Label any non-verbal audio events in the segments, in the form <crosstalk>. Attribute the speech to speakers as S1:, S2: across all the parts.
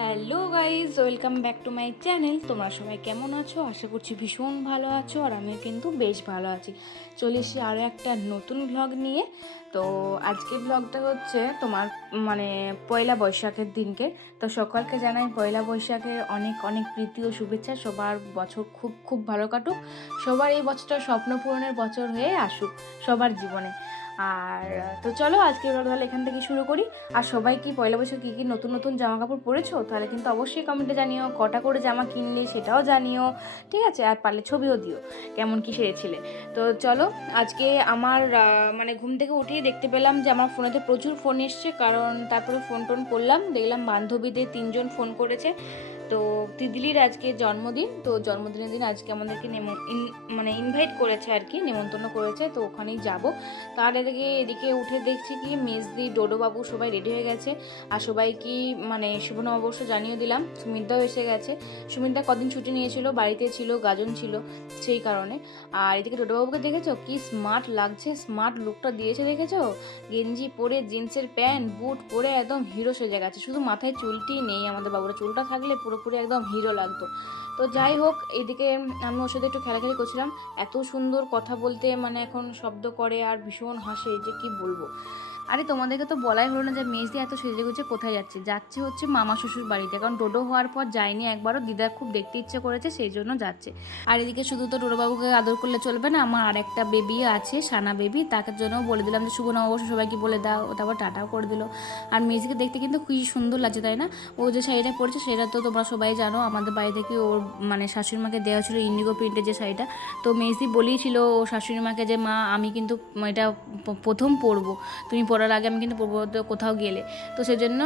S1: Hello guys welcome back to my channel. তোমরা সবাই কেমন আছো? আশা করছি ভীষণ ভালো আছো আর আমিও কিন্তু বেশ ভালো আছি। চলে এসেছি আরও একটা নতুন ব্লগ নিয়ে। তো আজকে ব্লগটা হচ্ছে তোমার মানে পয়লা বৈশাখের দিনকে। তো সকলকে জানাই পয়লা বৈশাখে অনেক অনেক প্রীতি ও শুভেচ্ছা। সবার বছর খুব খুব ভালো কাটুক। সবার এই বছরটা স্বপ্ন পূরণের বছর হয়ে আসুক সবার জীবনে। আর তো চলো আজকে তাহলে এখান থেকে শুরু করি। আর সবাই কি পয়লা বছর কী কী নতুন নতুন জামা কাপড় পরেছো? তাহলে কিন্তু অবশ্যই কমেন্টে জানিও, কটা করে জামা কিনলে সেটাও জানিও, ঠিক আছে? আর পারলে ছবিও দিও, কেমন কি সেরেছিলে। তো চলো, আজকে আমার মানে ঘুম থেকে উঠেই দেখতে পেলাম যে আমার ফোনেতে প্রচুর ফোন এসছে, কারণ তারপরে ফোন টোন করলাম, দেখলাম বান্ধবীদের তিনজন ফোন করেছে। তো তিতলির আজকে জন্মদিন, তো জন্মদিনের দিন আজকে আমাদেরকে নেমো, ইন- মানে ইনভাইট করেছে আর কি, নেমন্তন্ন করেছে, তো ওখানেই যাব। তার এদিকে এদিকে উঠে দেখছি কি, মেজদি, ডোডোবাবু সবাই রেডি হয়ে গেছে। আর সবাই কি মানে শুভ নববর্ষ জানিয়ে দিলাম, সুমিতদাও এসে গেছে। সুমিতদা কদিন ছুটি নিয়েছিল, বাড়িতে ছিল, গাজন ছিল, সেই কারণে। আর এদিকে ডোডোবাবুকে দেখেছ? কি স্মার্ট লাগছে স্মার্ট লুকটা দিয়েছে, দেখেছ? গেঞ্জি পরে, জিন্সের প্যান্ট, বুট পরে, একদম হিরো সেজে গেছে। শুধু মাথায় চুলটি নেই আমাদের বাবুরা, চুলটা থাকলে পুরোপুরি একদম হিরো লাগতো। তো যাই হোক, এদিকে আমি ওর সাথে একটু খেলাখেলি করছিলাম। এত সুন্দর কথা বলতে মানে এখন শব্দ করে আর ভীষণ হাসে, যে কি বলব? আরে, তোমাদেরকে তো বলাই হলো না যে মেজদি এত সেজে গুজে কোথায় যাচ্ছে। যাচ্ছে হচ্ছে মামা শ্বশুর বাড়িতে। কারণ ডোডো হওয়ার পর যায়নি একবারও দিদার খুব দেখতে ইচ্ছে করেছে, সেই জন্য যাচ্ছে। আর এদিকে শুধু তো ডোডোবাবুকে আদর করলে চলবে না, আমার আরেকটা বেবি আছে, সানা বেবি তাকে জন্য বলে দিলাম যে, শুভ নববর্ষ সবাইকে বলে দাও। তারপর টাটাও করে দিল। আর মেজদিকে দেখতে কিন্তু খুবই সুন্দর লাগছে, তাই না? ও যে শাড়িটা পরেছে, সেটা তো তোমরা সবাই জানো। আমাদের বাড়ি থেকে ওর মানে শাশুড়ি মাকে দেওয়া ছিল ইন্ডিগো প্রিন্টের যে শাড়িটা। তো মেজদি বলেইছিল ও শাশুড়ি মাকে যে, মা, আমি কিন্তু এটা প্রথম পরবো। তুমি পরার আগে আমি কিন্তু পূর্ববর্তী কোথাও গেলে। তো সেজন্য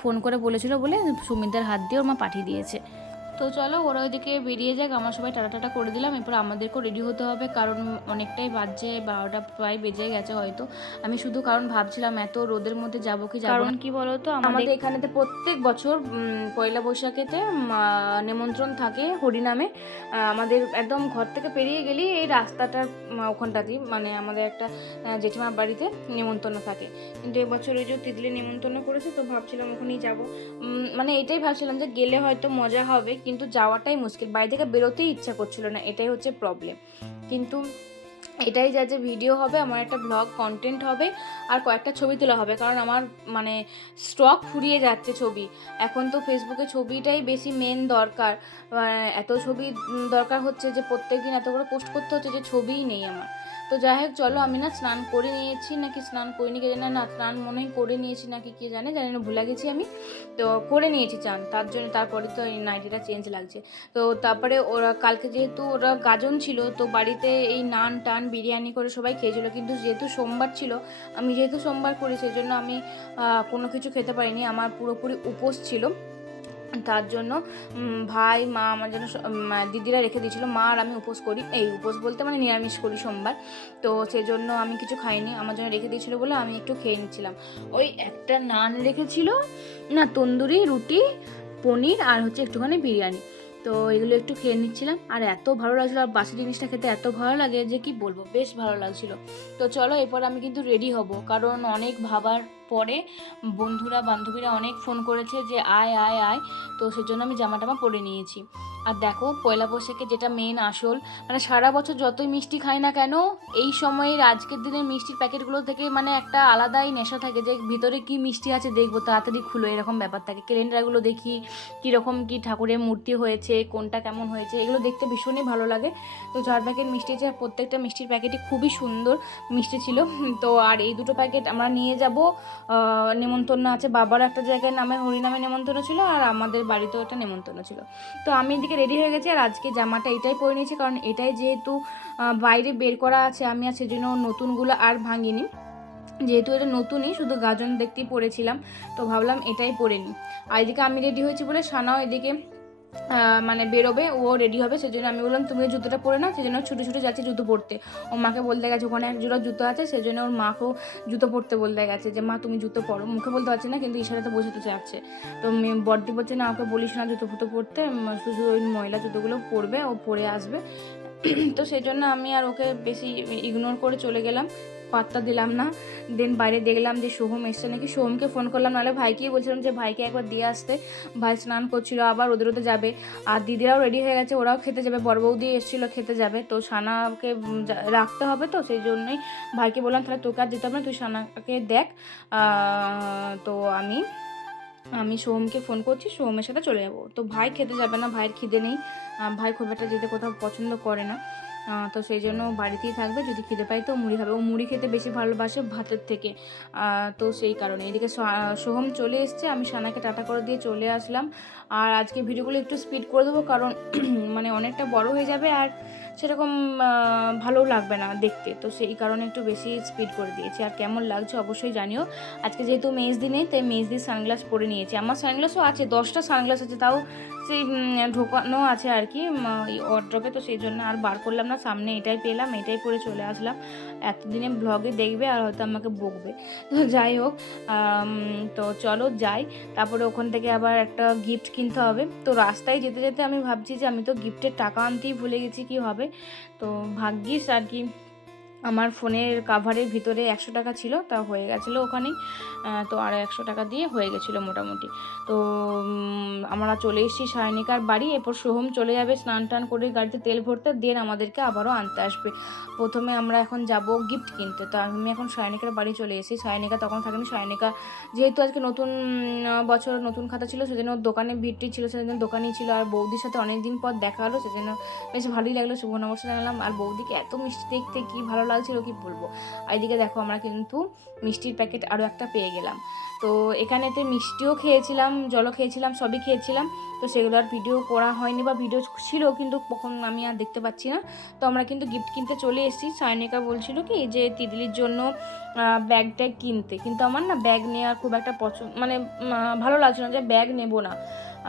S1: ফোন করে বলেছিল বলে সুমিতার হাত দিয়ে ওর মা পাঠিয়ে দিয়েছে। তো চলো ওরা ওইদিকে বেরিয়ে যাক আমরা সবাই টাটা টাটা করে দিলাম। এরপর আমাদেরকেও রেডি হতে হবে কারণ অনেকটাই বাজছে বারোটা প্রায় বেজে গেছে হয়তো। আমি শুধু কারণ ভাবছিলাম এত রোদের মধ্যে যাব কি যাব কারণ কি বলতো আমাদের এখানেতে প্রত্যেক বছর পয়লা বৈশাখেতে নিমন্ত্রণ থাকে হরিনামে। আমাদের একদম ঘর থেকে পেরিয়ে গেলেই এই রাস্তাটার ওখানটাতেই মানে আমাদের একটা জেঠিমার বাড়িতে নিমন্ত্রণ থাকে। কিন্তু এবছর ওই যে তিতলি নিমন্ত্রণ করেছে তো ভাবছিলাম ওখানেই যাব। মানে এটাই ভাবছিলাম যে গেলে হয়তো মজা হবে কিন্তু যাওয়াটাই মুশকিল। বাড়ি থেকে বেরোতেই ইচ্ছা করছিল না, এটাই হচ্ছে প্রবলেম কিন্তু এটাই যা যে ভিডিও হবে, আমার একটা ব্লগ কন্টেন্ট হবে, আর কয়েকটা ছবি তোলা হবে, কারণ আমার মানে স্টক ফুরিয়ে যাচ্ছে ছবি। এখন তো ফেসবুকে ছবিটাই বেশি মেন দরকার। এত ছবি দরকার হচ্ছে যে প্রত্যেক দিন এত করে পোস্ট করতে হচ্ছে যে ছবিই নেই আমার। তো যাই হোক চলো আমি না স্নান করে নিয়েছি, নাকি স্নান করিনি কে জানে, না স্নান মনে হয় করে নিয়েছি নাকি কে জানে, জানি না, ভুলে গেছি আমি। তো করে নিয়েছি চান, তার জন্য তারপরে তো এই নাইটিটা চেঞ্জ লাগছে। তো তারপরে ওরা, কালকে যেহেতু ওরা গাজন ছিল, তো বাড়িতে এই নান টান বিরিয়ানি করে সবাই খেয়েছিল, কিন্তু যেহেতু সোমবার ছিল, আমি যেহেতু সোমবার করি, সেই জন্য আমি কোনো কিছু খেতে পারিনি, আমার পুরোপুরি উপোস ছিল। তার জন্য ভাই, মা আমার জন্য দিদিরা রেখে দিয়েছিল, মা আর আমি উপোস করি। এই উপোস বলতে মানে নিরামিষ করি সোমবার। তো সেই জন্য আমি কিছু খাইনি, আমার জন্য রেখে দিয়েছিল বলে আমি একটু খেয়ে নিচ্ছিলাম। ওই একটা নান রেখেছিল, না, তন্দুরি, রুটি, পনির আর হচ্ছে একটুখানি বিরিয়ানি। তো এগুলো একটু খেয়ে নিচ্ছিলাম। আর এত ভালো লাগছিল, আর বাসি জিনিসটা খেতে এত ভালো লাগে যে কি বলব, বেশ ভালো লাগছিল। তো চলো এরপর আমি কিন্তু রেডি হব, কারণ অনেক ভাবার পরে বন্ধুরা, বান্ধবীরা অনেক ফোন করেছে যে, আয় আয় আয়। তো সেজন্য আমি জামা টামা পরে নিয়েছি। আর দেখো, পয়লা বৈশাখে যেটা মেন আসল মানে সারা বছর যতই মিষ্টি খাই না কেন, এই সময়ের আজকের দিনের মিষ্টির প্যাকেটগুলো থেকে মানে একটা আলাদাই নেশা থাকে যে, ভিতরে কি মিষ্টি আছে দেখব, তাড়াতাড়ি খুলো, এরকম ব্যাপার থাকে। ক্যালেন্ডারগুলো দেখি, কীরকম কি ঠাকুরের মূর্তি হয়েছে, কোনটা কেমন হয়েছে, এগুলো দেখতে ভীষণই ভালো লাগে। তো চার প্যাকেট মিষ্টি আর প্রত্যেকটা মিষ্টির প্যাকেটই খুবই সুন্দর মিষ্টি ছিল। তো আর এই দুটো প্যাকেট আমরা নিয়ে যাব নেমন্তন্ন আছে। বাবার একটা জায়গায় নামে হরিনামে নেমন্তন্ন ছিল আর আমাদের বাড়িতেও একটা নেমন্তন্ন ছিল। তো আমি এদিকে রেডি হয়ে গেছি আর আজকে জামাটা এটাই পরে নিয়েছি কারণ এটাই যেহেতু বাইরে বের করা আছে আমি আর সেজন্য নতুনগুলো আর ভাঙিনি। যেহেতু এটা নতুনই, শুধু গাজন দেখতেই পরেছিলাম। তো ভাবলাম এটাই পরে নিই। আর এদিকে আমি রেডি হয়েছি বলে সানাও এদিকে মানে বেরোবে, ও রেডি হবে, সেজন্য আমি বললাম, তুমি জুতোটা পরে না সেজন্য ছুটে ছুটে যাচ্ছে জুতো পরতে। ও মাকে বলতে গেছে, ওখানে এক জোড়া জুতো আছে। সেজন্য ওর মাকেও জুতো পরতে বলতে গেছে যে, মা, তুমি জুতো পরো। মুখে বলতে পারছে না, কিন্তু ইশারাতে বোঝাতে চাচ্ছে তো বড্ডি বলছে, না, ওকে বলিস না জুতো ফুতো পরতে। শুধু ওই ময়লা জুতোগুলো পরবে, ও পরে আসবে। <clears throat> তো সেই জন্য আমি আর ওকে বেশি ইগনোর করে চলে গেলাম। পাত্তা দিলাম না। দেন বাইরে দেখলাম যে সোহম এসছে নাকি। সোহমকে ফোন করলাম, নাহলে ভাইকেই বলছিলাম যে ভাইকে একবার দিয়ে আসতে। ভাই স্নান করছিল, আবার ওদের ওদের যাবে। আর দিদিরাও রেডি হয়ে গেছে, ওরাও খেতে যাবে। বড় বৌদি এসেছিল, খেতে যাবে। তো সানাকে রাখতে হবে তো, সেই জন্যই ভাইকে বললাম, তাহলে তোকে আর যেতে হবে না, তুই সানাকে দেখ। তো আমি আমি সোহমকে ফোন করছি সোহমের সাথে চলে যাব। তো ভাই খেতে যাবে না, ভাইয়ের খিদে নেই। ভাই খুব একটা যেতে কোথাও পছন্দ করে না। তো সেই জন্য বাড়িতেই থাকবে, যদি খিদে পাই তো মুড়ি খাবে। ও মুড়ি খেতে বেশি ভালোবাসে ভাতের থেকে। তো সেই কারণে। এদিকে সোহম চলে এসছে, আমি সানাকে টাটা করে দিয়ে চলে আসলাম। আর আজকে ভিডিওগুলো একটু স্পিড করে দেবো, কারণ <clears throat> মানে অনেকটা বড় হয়ে যাবে আর সেরকম ভালো লাগবে না দেখতে। তো সেই কারণে একটু বেশি স্পিড করে দিয়েছি। আর কেমন লাগছে অবশ্যই জানিও। আজকে যেহেতু মেজদি নেই তাই মেজদি সানগ্লাস পরে নিয়েছি। আমার সানগ্লাসও আছে, দশটা সানগ্লাস আছে, তাও সেই ঢোকানো আছে আর কি ওয়ার্ড্রপে তো সেই জন্য আর বার করলাম না, সামনে এটাই পেলাম, এটাই পরে চলে আসলাম। এতদিনে ব্লগে দেখবে আর হয়তো আমাকে বকবে। তো যাই হোক তো চলো যাই। তারপরে ওখান থেকে আবার একটা গিফট কিনতে হবে। তো রাস্তায় যেতে যেতে আমি ভাবছি যে আমি তো গিফটের টাকা আনতেই ভুলে গেছি কি হবে। তো ভাগ্যিস আর কি আমার ফোনের কাভারের ভিতরে একশো টাকা ছিল, তা হয়ে গেছিল ওখানেই। তো আর একশো টাকা দিয়ে হয়ে গেছিল মোটামুটি। তো আমরা চলে এসেছি সায়নিকার বাড়ি। এরপর সোহম চলে যাবে স্নান টান করে গাড়িতে তেল ভরতে দেন আমাদেরকে আবারও আনতে আসবে। প্রথমে আমরা এখন যাব গিফট কিনতে। তো আমি এখন সায়নিকার বাড়ি চলে এসেছি। সায়নিকা তখন থাকেনি। সায়নিকা যেহেতু আজকে নতুন বছর নতুন খাতা ছিল, সেজন্য দোকানে ভিড়টি ছিল, সেজন্য দোকানই ছিল। আর বৌদির সাথে অনেক দিন পর দেখা হলো, সেজন্য বেশ ভালোই লাগল। শুভ নবর্ষ জানালাম। আর বৌদিকে এত মিষ্টি দেখতে, কী ভালো লাগছিল কি বলব? আর দেখো আমরা কিন্তু মিষ্টির প্যাকেট আরও একটা পেয়ে গেলাম। তো এখানেতে মিষ্টিও খেয়েছিলাম, জলও খেয়েছিলাম, সবই খেয়েছিলাম। তো সেগুলো আর ভিডিও করা হয়নি বা ভিডিও ছিল কিন্তু কখন আমি আর দেখতে পাচ্ছি না। তো আমরা কিন্তু গিফট কিনতে চলে এসেছি। সায়নিকা বলছিল কি যে তিতলির জন্য ব্যাগ ট্যাগ কিনতে। কিন্তু আমার না ব্যাগ নেওয়ার খুব একটা পছন্দ মানে ভালো লাগছে না যে ব্যাগ নেব না।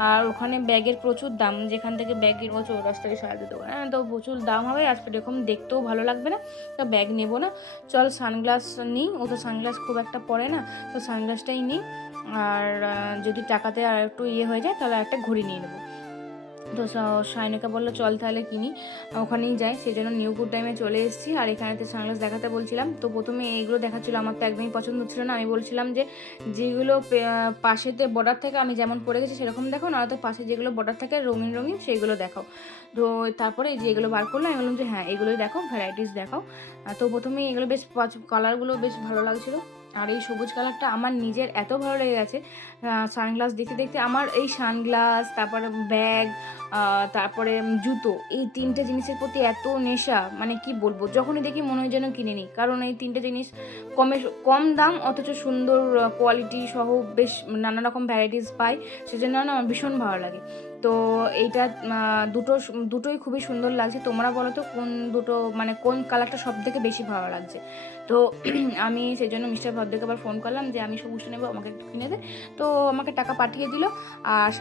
S1: আর ওখানে ব্যাগের প্রচুর দাম, যেখান থেকে ব্যাগ কিনবো চৌরাস্তায় দিতে দেবো হ্যাঁ তো প্রচুর দাম হবে আর এরকম দেখতেও ভালো লাগবে না, তো ব্যাগ নেব না। চল সানগ্লাস নিই, ও তো সানগ্লাস খুব একটা পরে না, তো সানগ্লাসটাই নিই। আর যদি টাকাতে আর একটু ইয়ে হয়ে যায়, তাহলে একটা ঘড়ি নিয়ে নেব। তো স- সায়নিকা বলল, চল তাহলে কিনি। ওখানেই যাই সেই জন্য নিউ গুড টাইমে চলে এসেছি। আর এখানেতে সানগ্লাস দেখাতে বলছিলাম। তো প্রথমে এইগুলো দেখাচ্ছিল, আমার তো একদমই পছন্দ হচ্ছিল না। আমি বলছিলাম যে, যেগুলো পাশেতে বর্ডার থেকে আমি যেমন পরে গেছি সেরকম দেখো না তো পাশে যেগুলো বর্ডার থাকে রঙিন রঙিন সেইগুলো দেখাও। তো তারপরে যে এগুলো বার করলাম, আমি বললাম যে হ্যাঁ এগুলোই দেখো ভ্যারাইটিস দেখাও। তো প্রথমে এগুলো বেশ কালারগুলো বেশ ভালো লাগছিল। আর এই সবুজ কালারটা আমার নিজের এত ভালো লেগে গেছে সানগ্লাস দেখতে দেখতে আমার এই সানগ্লাস তারপরে ব্যাগ তারপরে জুতো, এই তিনটে জিনিসের প্রতি এত নেশা মানে কি বলব? যখনই দেখি মনে হয় যেন কিনে নিই। কারণ এই তিনটে জিনিস কমে কম দাম, অথচ সুন্দর কোয়ালিটি সহ বেশ নানা রকম ভ্যারাইটিস পাই, সেজন্য না আমার ভীষণ ভালো লাগে। তো এইটা দুটো দুটোই খুবই সুন্দর লাগছে। তোমরা বলো তো কোন দুটো মানে কোন কালারটা সব থেকে বেশি ভালো লাগছে? তো <clears throat> আমি সেই জন্য মিস্টার ভদ্রকে আবার ফোন করলাম যে আমি সবুজটা নেব, আমাকে একটু কিনে দে। তো আমাকে টাকা পাঠিয়ে দিল আর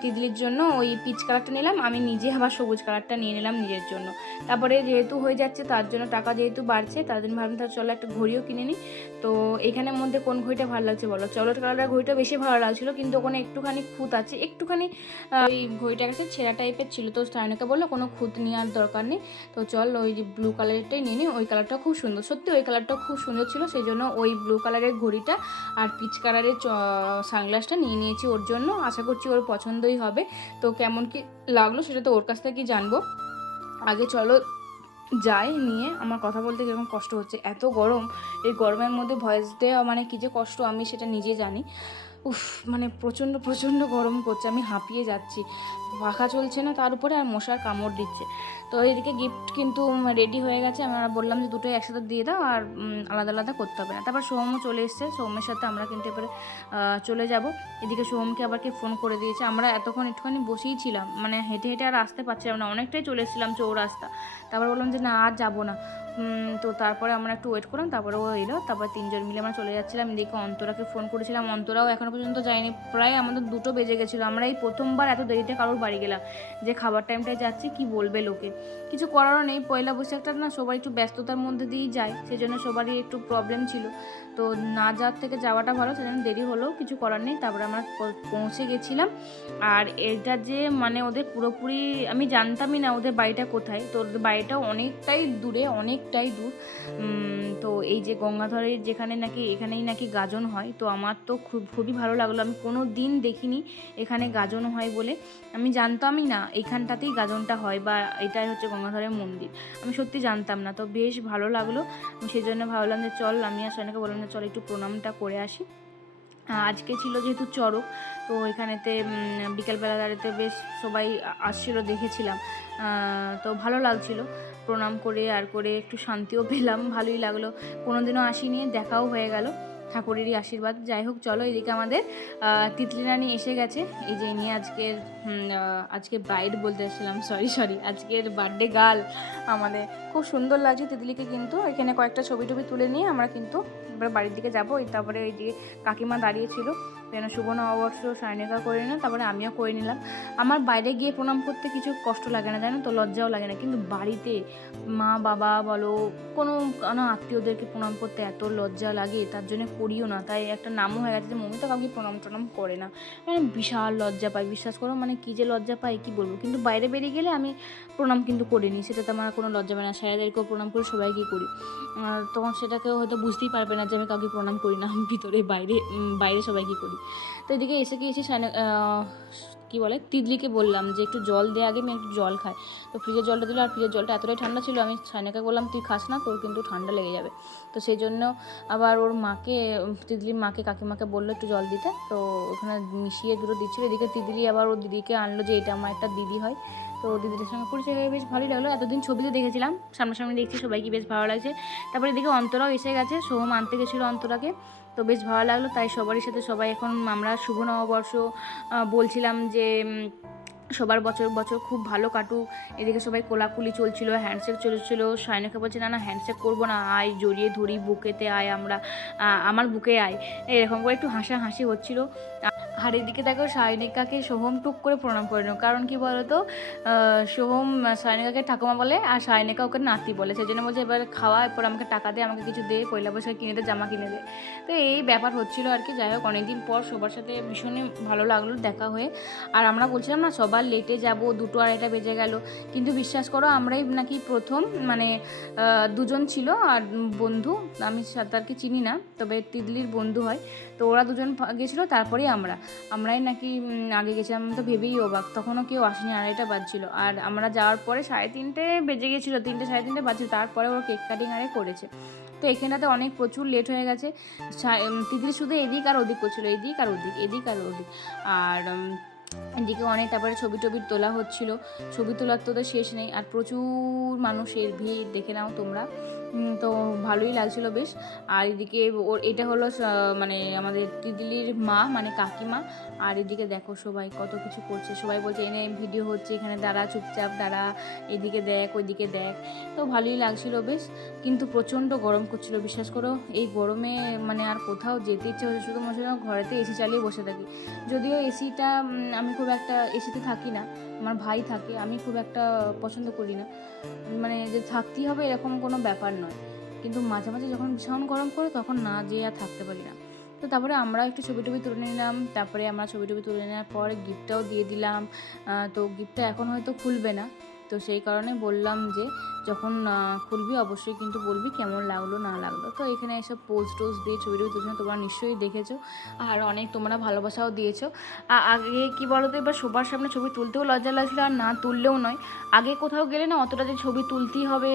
S1: তিতলির জন্য ওই পিচ কালারটা নিলাম। আমি নিজে আবার সবুজ কালারটা নিয়ে নিলাম নিজের জন্য। তারপরে যেহেতু হয়ে যাচ্ছে, তার জন্য টাকা যেহেতু বাড়ছে, তার জন্য ভাবলাম তার চলো একটা ঘড়িও কিনে নিই। তো এখানের মধ্যে কোন ঘড়িটা ভালো লাগছে বলো? চলো কালারের ঘড়িটা বেশি ভালো লাগছিল, কিন্তু ওখানে একটুখানি খুঁত আছে। একটুখানি ওই ঘড়িটা কাছে ছেঁড়া টাইপের ছিল, তো স্টাইনকে বলল কোনো খুঁত নেওয়ার দরকার নেই। তো চল ওই যে ব্লু কালারটাই নিয়ে নিই, ওই কালারটা খুব সুন্দর। সত্যি ওই কালারটা খুব সুন্দর ছিল, সেই জন্য ওই ব্লু কালারের ঘড়িটা আর পিচ কালারের সানগ্লাসটা নিয়ে নিয়েছি ওর জন্য। আশা করছি ওর পছন্দই হবে। তো কেমন কি লাগল সেটা তো ওর কাছ থেকেই জানব। আগে চলো যাই নিয়ে। আমার কথা বলতে কীরকম কষ্ট হচ্ছে। এত গরম। এই গরমের মধ্যে ভয়েস দেওয়া মানে কী যে কষ্ট আমি সেটা নিজে জানি। উফ মানে প্রচণ্ড প্রচণ্ড গরম করছে। আমি হাঁপিয়ে যাচ্ছি। পাখা চলছে না তার উপরে আর মশার কামড় দিচ্ছে। তো এদিকে গিফট কিন্তু রেডি হয়ে গেছে। আমরা বললাম যে দুটোই একসাথে দিয়ে দাও আর আলাদা আলাদা করতে হবে না। তারপর সোহমও চলে এসছে। সোহমের সাথে আমরা কিন্তু এবারে চলে যাব। এদিকে সোহমকে আবার কে ফোন করে দিয়েছে। আমরা এতক্ষণ একটুখানি বসেই ছিলাম। মানে হেঁটে হেঁটে আর আসতে পারছিলাম না। অনেকটাই চলে এসেছিলাম চৌরাস্তা। তারপর বললাম যে না, আর যাব না। তো তারপরে আমরা একটু ওয়েট করলাম, তারপরে ও এলো, তারপর তিনজন মিলে আমরা চলে যাচ্ছিলাম। এদিকে অন্তরাকে ফোন করেছিলাম, অন্তরাও এখনও পর্যন্ত যায়নি, প্রায় আমাদের দুটো বেজে গেছিল। আমরা এই প্রথমবার এত দেরিতে কারোর বাড়ি গেলাম যে খাবার টাইমটায় যাচ্ছি, কি বলবে লোকে? কিছু করারও নেই, পয়লা বৈশাখটা না সবাই একটু ব্যস্ততার মধ্যে দিয়েই যায় সেই জন্য সবারই একটু প্রবলেম ছিল। তো না যাওয়ার থেকে যাওয়াটা ভালো, সেজন্য দেরি হলেও কিছু করার নেই, তারপরে আমরা পৌঁছে গেছিলাম। আর এটা যে মানে ওদের পুরোপুরি আমি জানতামই না ওদের বাড়িটা কোথায়, তো ওদের বাড়িটা অনেকটাই দূরে, অনেক অনেকটাই দূর। তো এই যে গঙ্গাধরের যেখানে নাকি, এখানেই নাকি গাজন হয়, তো আমার তো খুব, খুবই ভালো লাগল। আমি কোনো দিন দেখিনি এখানে গাজন হয় বলে। আমি জানতামই না এখানটাতেই গাজনটা হয় বা এটাই হচ্ছে গঙ্গাধরের মন্দির। আমি সত্যি জানতাম না, তো বেশ ভালো লাগল। সেই জন্য ভাবলাম যে চল, আমি আর সৈনিকে বললাম যে চল একটু প্রণামটা করে আসি। আজকে ছিল যেহেতু চড়ক তো এখানেতে উম, বিকেলবেলা দাঁড়িয়ে বেশ সবাই আসছিল দেখেছিলাম। তো ভালো লাগছিল। প্রণাম করে আর করে একটু শান্তিও পেলাম ভালোই লাগল। কোনো দিনও আসিনি দেখাও হয়ে গেল। ঠাকুরেরই আশীর্বাদ। যাই হোক, চলো এদিকে আমাদের তিতলি রানী এসে গেছে। এই যে নিয়ে আজকের আজকে ব্রাইড বলতে এসেছিলাম সরি সরি আজকের বার্থডে গার্ল আমাদের। খুব সুন্দর লাগছে তিতলিকে কিন্তু। এখানে কয়েকটা ছবি টবি তুলে নিয়ে আমরা কিন্তু এবার বাড়ির দিকে যাব। তারপরে ওই দিকে কাকিমা দাঁড়িয়েছিল যেন শুভ নববর্ষ সায়নিকা করে নিলাম তারপরে আমিও করে নিলাম। আমার বাইরে গিয়ে প্রণাম করতে কিছু কষ্ট লাগে না, জানো তো? লজ্জাও লাগে না। কিন্তু বাড়িতে মা, বাবা বলো, কোনো কোনো আত্মীয়দেরকে প্রণাম করতে এত লজ্জা লাগে, তার জন্য করিও না। তাই একটা নামও হয়ে গেছে যে, মমি তো কাউকে প্রণাম টনাম করে না। মানে বিশাল লজ্জা পাই। বিশ্বাস করো মানে কী যে লজ্জা পাই, কী বলব? কিন্তু বাইরে বেরিয়ে গেলে আমি প্রণাম কিন্তু করিনি। সেটাতে আমার কোনো লজ্জা পায় না। সারাদেরকেও প্রণাম করে সবাইকে করি। তখন সেটাকেও হয়তো বুঝতেই পারবে না যে, আমি কাউকে প্রণাম করি না। ভিতরে, বাইরে বাইরে সবাইকে করি। তো এদিকে এসে গিয়েছি সায়না কী বলে তিদলিকে বললাম যে একটু জল দে আগে আমি একটু জল খাই তো ফ্রিজের জলটা দিল আর ফ্রিজের জলটা এতটাই ঠান্ডা ছিল আমি সায়নাকে বললাম তুই খাস না তোর কিন্তু ঠান্ডা লেগে যাবে। তো সেই জন্য আবার ওর মাকে উম, তিতলির মাকে কাকিমাকে বলল একটু জল দিতে। তো ওখানে মিশিয়ে দুটো দিচ্ছিল এদিকে তিতলি আবার ওর দিদিকে আনলো যে এটা আমার একটা দিদি হয়। তো দিদিদের সঙ্গে পরিচয় হয়ে বেশ ভালোই লাগল। এতদিন ছবিতে দেখেছিলাম সামনাসামনি দেখছি সবাইকে বেশ ভালো লাগছে। তারপরে এদিকে অন্তরাও এসে গেছে সোহম আনতে গেছিল অন্তরাকে। তো বেশ ভালো লাগল। তাই সবারই সাথে সবাই এখন আমরা শুভ নববর্ষ বলছিলাম যে সবার বছর বছর খুব ভালো কাটুক। এদিকে সবাই কোলাকুলি চলছিল হ্যান্ডশেক চলছিল। সায়নকে বলছে, না না হ্যান্ডশেক করব না, আয়, জড়িয়ে ধরি, বুকেতে আয় আমরা আমার বুকে আয়। এরকম করে একটু হাসাহাসি হচ্ছিল। আর এদিকে দেখো সায়নিকাকে সোহম টুক করে প্রণাম করে নিও কারণ কি বলতো? সোহম সায়নিকাকে ঠাকুমা বলে আর সায়নিকা ওকে নাতি বলে। সেই জন্য বলছে, এবার খাওয়া, এরপর আমাকে টাকা দে, আমাকে কিছু দে, পয়লা বৈশাখ কিনে দে, জামা কিনে দে। তো এই ব্যাপার হচ্ছিল আর কি। যাই হোক, অনেকদিন পর সবার সাথে ভীষণই ভালো লাগল দেখা হয়ে। আর আমরা বলছিলাম না, সবার লেটে যাব, দুটো আড়াইটা বেজে গেল। কিন্তু বিশ্বাস করো, আমরাই নাকি প্রথম মানে দুজন ছিল আর বন্ধু। আমি সাঁতারকে চিনি না, তবে তিদলির বন্ধু হয়। তো ওরা দুজন গেছিল, তারপরেই আমরা। আমরাই নাকি আগে গেছিলাম তো ভেবেই অবাক। তখনও কেউ আসেনি, আড়াইটা বাজছিল। আর আমরা যাওয়ার পরে সাড়ে তিনটে বেজে গেছিল, তিনটে, সাড়ে তিনটে বাজছিল। তারপরে ওরা কেক কাটিং আরে করেছে। তো এখানটাতে অনেক প্রচুর লেট হয়ে গেছে। তিতলি শুধু এদিক আর ওদিক করছিল, এদিক আর ওদিক, এদিক আর ওদিক। আর এদিকে অনেক, তারপরে ছবি টবি তোলা হচ্ছিল। ছবি তোলার তো শেষ নেই। আর প্রচুর মানুষের ভিড়, দেখে নাও তোমরা। তো ভালোই লাগছিল বেশ। আর এদিকে ওর এটা হলো মানে আমাদের তিতলির মা মানে কাকিমা। আর এদিকে দেখো সবাই কত কিছু করছে। সবাই বলছে এনে ভিডিও হচ্ছে, এখানে দাঁড়া, চুপচাপ দাঁড়া, এদিকে দেখ, ওইদিকে দেখ। তো ভালোই লাগছিল বেশ। কিন্তু প্রচণ্ড গরম করছিল, বিশ্বাস করো। এই গরমে মানে আর কোথাও যেতে ইচ্ছে হচ্ছে শুধু মনে ঘরেতে এসি চালিয়ে বসে থাকি। যদিও এসিটা আমি খুব একটা এসিতে থাকি না। আমার ভাই থাকে, আমি খুব একটা পছন্দ করি না। মানে যে থাকতেই হবে এরকম কোনো ব্যাপার নয়। কিন্তু মাঝে মাঝে যখন ভীষণ গরম পড়ে তখন না যেয়ে আর থাকতে পারি না। তো তারপরে আমরা একটু ছবি টবি তুলে নিলাম, তারপরে আমরা ছবি টবি তুলে নেওয়ার পর গিফটটাও দিয়ে দিলাম। তো গিফটটা এখন হয়তো খুলবে না। তো সেই কারণে বললাম যে, যখন খুলবি অবশ্যই কিন্তু বলবি কেমন লাগল, না লাগল। তো এখানে এসব পোস্ট টোজ দিয়ে ছবি টবি তুলছে, তোমরা নিশ্চয়ই দেখেছ। আর অনেক তোমরা ভালোবাসাও দিয়েছ। আগে কি বলো তো এবার সবার সামনে ছবি তুলতেও লজ্জা লাগছিল, আর না তুললেও নয়। আগে কোথাও গেলে না অতটা যে ছবি তুলতেই হবে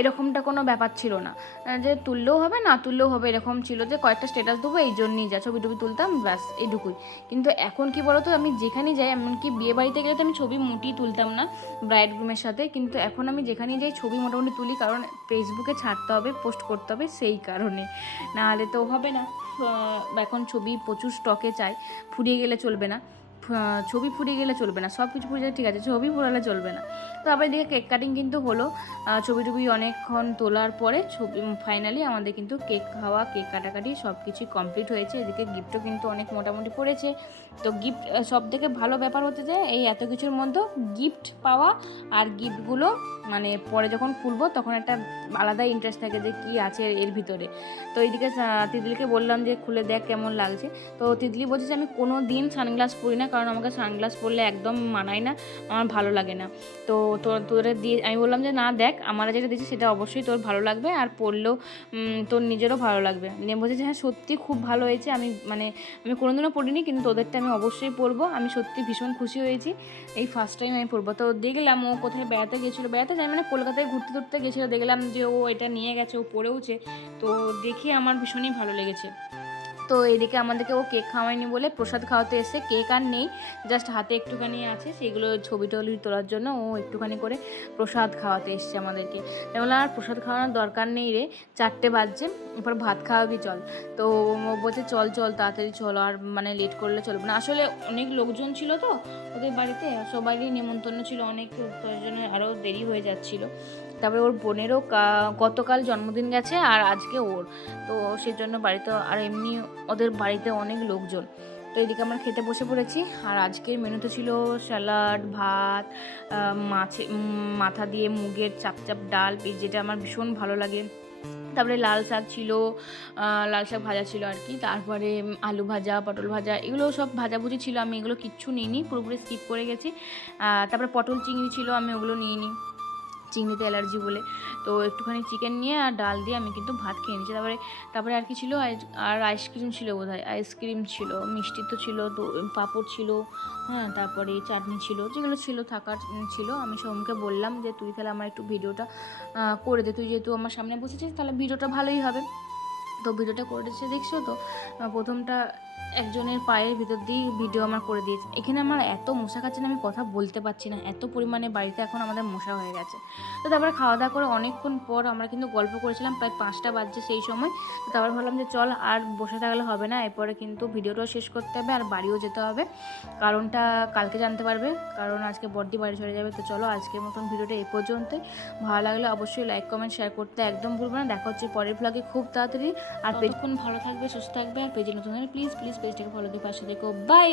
S1: এরকমটা কোনো ব্যাপার ছিল না। যে তুললেও হবে, না তুললেও হবে, এরকম ছিল যে কয়েকটা স্ট্যাটাস দেবো, এই জন্যই যা ছবি টবি তুলতাম, ব্যাস, এটুকুই। কিন্তু এখন কি বলো তো আমি যেখানেই যাই, এমনকি বিয়ে বাড়িতে গেলে তো আমি ছবি মোটেই তুলতাম না। ব্রাইড গ্রুমের সাথে, কিন্তু এখন আমি যেখানেই যাই ছবি মোটামুটি তুলি, কারণ ফেসবুকে ছাড়তে হবে, পোস্ট করতে হবে সেই কারণে। না হলে তো হবে না। এখন ছবি প্রচুর স্টকে চাই, ফুরিয়ে গেলে চলবে না। ছবি ফুরিয়ে গেলে চলবে না সব কিছু ফুরিয়ে যাবে ঠিক আছে, ছবি ফুরালে চলবে না। তো আবার এদিকে কেক কাটিং কিন্তু হলো ছবি টুবি অনেকক্ষণ তোলার পরে ছবি ফাইনালি আমাদের কিন্তু কেক খাওয়া কেক কাটাকাটি সব কিছুই কমপ্লিট হয়েছে। এদিকে গিফটও কিন্তু অনেক মোটামুটি পড়েছে। তো গিফট সব থেকে ভালো ব্যাপার হতে যে এই এত কিছুর মধ্যে গিফট পাওয়া আর গিফটগুলো মানে পরে যখন খুলবো তখন একটা আলাদা ইন্টারেস্ট থাকে যে কি আছে এর ভিতরে। তো এইদিকে তিতলিকে বললাম যে খুলে দেখ কেমন লাগছে। তো তিতলি বলছে যে আমি কোনো দিন সানগ্লাস পরি না, কারণ কারণ আমাকে সানগ্লাস পরলে একদম মানায় না, আমার ভালো লাগে না। তো তোর দিয়ে, আমি বললাম যে না দেখ, আমার যেটা দিয়েছি সেটা অবশ্যই তোর ভালো লাগবে আর পরলেও তোর নিজেরও ভালো লাগবে। নিয়ে বলছে যে হ্যাঁ সত্যি খুব ভালো হয়েছে, আমি মানে আমি কোনোদিনও পড়িনি কিন্তু তোদেরটা আমি অবশ্যই পরবো, আমি সত্যি ভীষণ খুশি হয়েছি। এই ফার্স্ট টাইম আমি পরবো। তো দেখলাম ও কোথায় বেড়াতে গেছিল, বেড়াতে যাই মানে কলকাতায় ঘুরতে ঘুরতে গেছিল, দেখলাম যে ও এটা নিয়ে গেছে, ও পড়েওছে তো দেখে আমার ভীষণই ভালো লেগেছে। তো এদিকে আমাদেরকে ও কেক খাওয়ায়নি বলে প্রসাদ খাওয়াতে এসে কেক আর নেই জাস্ট হাতে একটুখানি আছে, সেগুলো ছবি টবি তোলার জন্য ও একটুখানি করে প্রসাদ খাওয়াতে এসছে আমাদেরকে। বললাম আর প্রসাদ খাওয়ানোর দরকার নেই রে, চারটে বাজছে এরপর ভাত খাওয়াবি চল? তো ও বলছে চল চল, তাড়াতাড়ি চল, আর মানে লেট করলে চলবে না। আসলে অনেক লোকজন ছিল তো, ওদের বাড়িতে, সবারই নেমন্তন্ন ছিল অনেক, তো জন্য আরও দেরি হয়ে যাচ্ছিল। তারপরে ওর বোনেরও গতকাল জন্মদিন গেছে আর আজকে ওর। তো সেই জন্য বাড়িতে আর এমনি ওদের বাড়িতে অনেক লোকজন। তো এদিকে আমরা খেতে বসে পড়েছি আর আজকের মেনুতে ছিল স্যালাড, ভাত মাছে মাথা দিয়ে মুগের চাপ চাপ ডাল যেটা আমার ভীষণ ভালো লাগে। তারপরে লাল শাক ছিল লাল শাক ভাজা ছিল আর কি। তারপরে আলু ভাজা, পটল ভাজা, এগুলো সব ভাজাভুজি ছিল। আমি এগুলো কিচ্ছু নিইনি, পুরোপুরি স্কিপ করে গেছি। তারপরে পটল চিংড়ি ছিল, আমি ওগুলো নিইনি। চিংড়িতে অ্যালার্জি বলে। তো একটুখানি চিকেন নিয়ে আর ডাল দিয়ে আমি কিন্তু ভাত খেয়ে নিয়েছি। তারপরে তারপরে আর কি ছিল? আর আইসক্রিম ছিল বোধ আইসক্রিম ছিল, মিষ্টি তো ছিল পাঁপড় ছিল হ্যাঁ তারপরে চাটনি ছিল, যেগুলো ছিল, থাকার ছিল। আমি সোমকে বললাম যে, তুই তাহলে আমার একটু ভিডিওটা করে দে। তুই যেহেতু আমার সামনে বসেছিস, তাহলে ভিডিওটা ভালোই হবে। তো ভিডিওটা করেছে দেখছ তো? প্রথমটা একজনের পায়ের ভিতর দিয়ে ভিডিও আমার করে দিয়েছে। এখানে আমার এত মশা খাচ্ছে না, আমি কথা বলতে পারছি না। এত পরিমাণে বাড়িতে এখন আমাদের মশা হয়ে গেছে। তো তারপরে খাওয়া দাওয়া করে অনেকক্ষণ পর আমরা কিন্তু গল্প করেছিলাম, প্রায় পাঁচটা বাজছে সেই সময়। তো তারপর ভাবলাম যে চল আর বসে থাকলে হবে না, এরপরে কিন্তু ভিডিওটাও শেষ করতে হবে আর বাড়িও যেতে হবে। কারণটা কালকে জানতে পারবে, কারণ আজকে বর্দি বাড়ি চলে যাবে। তো চলো আজকের মতন ভিডিওটা এ পর্যন্তই। ভালো লাগলে অবশ্যই লাইক কমেন্ট শেয়ার করতে একদম ভুলবে না। দেখা হচ্ছে পরের ব্লগে খুব তাড়াতাড়ি। আর ততক্ষণ ভালো থাকবে, সুস্থ থাকবে। আর পেজে নতুন প্লিজ প্লিজ পেজটাকে ফলো দিয়ে পাশে দেখো বাই